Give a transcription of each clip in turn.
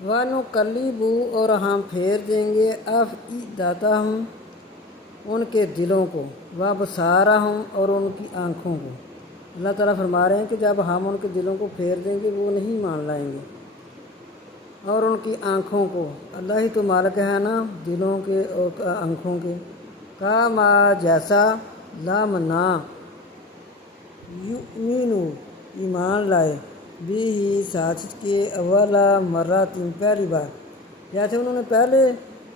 وَنُقَلِّبُ اور ہم پھیر دیں گے أَفْئِدَتَهُمْ ان کے دلوں کو، وَأَبْصَارَهُمْ اور ان کی آنکھوں کو۔ اللہ تعالیٰ فرما رہے ہیں کہ جب ہم ان کے دلوں کو پھیر دیں گے وہ نہیں مان لائیں گے، اور ان کی آنکھوں کو، اللہ ہی تو مالک ہے نا دلوں کے اور آنکھوں کے۔ کما جیسا لامنا یؤمنو ایمان لائے بھی ہی ساتھ کے اولا مراتن پہلی بار، جیسے انہوں نے پہلے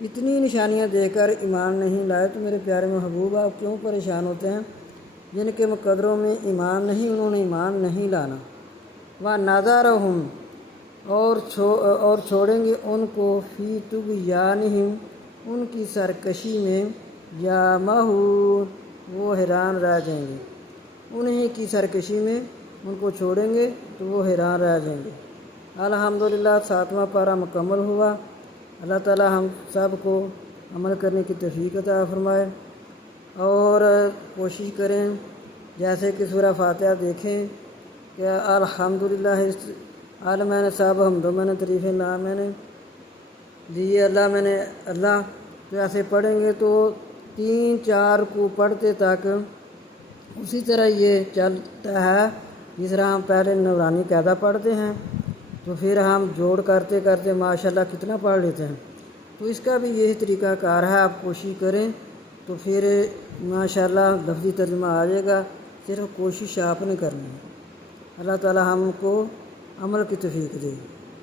اتنی نشانیاں دے کر ایمان نہیں لائے، تو میرے پیارے محبوب آپ کیوں پریشان ہوتے ہیں؟ جن کے مقدروں میں ایمان نہیں انہوں نے ایمان نہیں لانا۔ وَنَذَرَهُمْ اور چھوڑیں گے ان کو فی طغیانہم ان کی سرکشی میں، یعمہون وہ حیران رہ جائیں گے، انہی کی سرکشی میں ان کو چھوڑیں گے تو وہ حیران رہ جائیں گے۔ الحمدللہ 7واں پارہ مکمل ہوا۔ اللہ تعالی ہم سب کو عمل کرنے کی توفیق عطا فرمائے، اور کوشش کریں جیسے کہ سورہ فاتحہ دیکھیں کہ الحمدللہ میں نے سب حمد و میں نے تعریفیں لا میں نے دی اللہ تو ایسے پڑھیں گے تو 3-4 کو پڑھتے تک اسی طرح یہ چلتا ہے جس طرح ہم پہلے نورانی قاعدہ پڑھتے ہیں تو پھر ہم جوڑ کرتے کرتے ماشاءاللہ کتنا پڑھ لیتے ہیں، تو اس کا بھی یہی طریقہ کار ہے۔ آپ کوشش کریں تو پھر ماشاءاللہ لفظی ترجمہ آ جائے گا، صرف کوشش آپ نے کرنی ہے۔ اللہ تعالی ہم کو عمل کی توفیق دے۔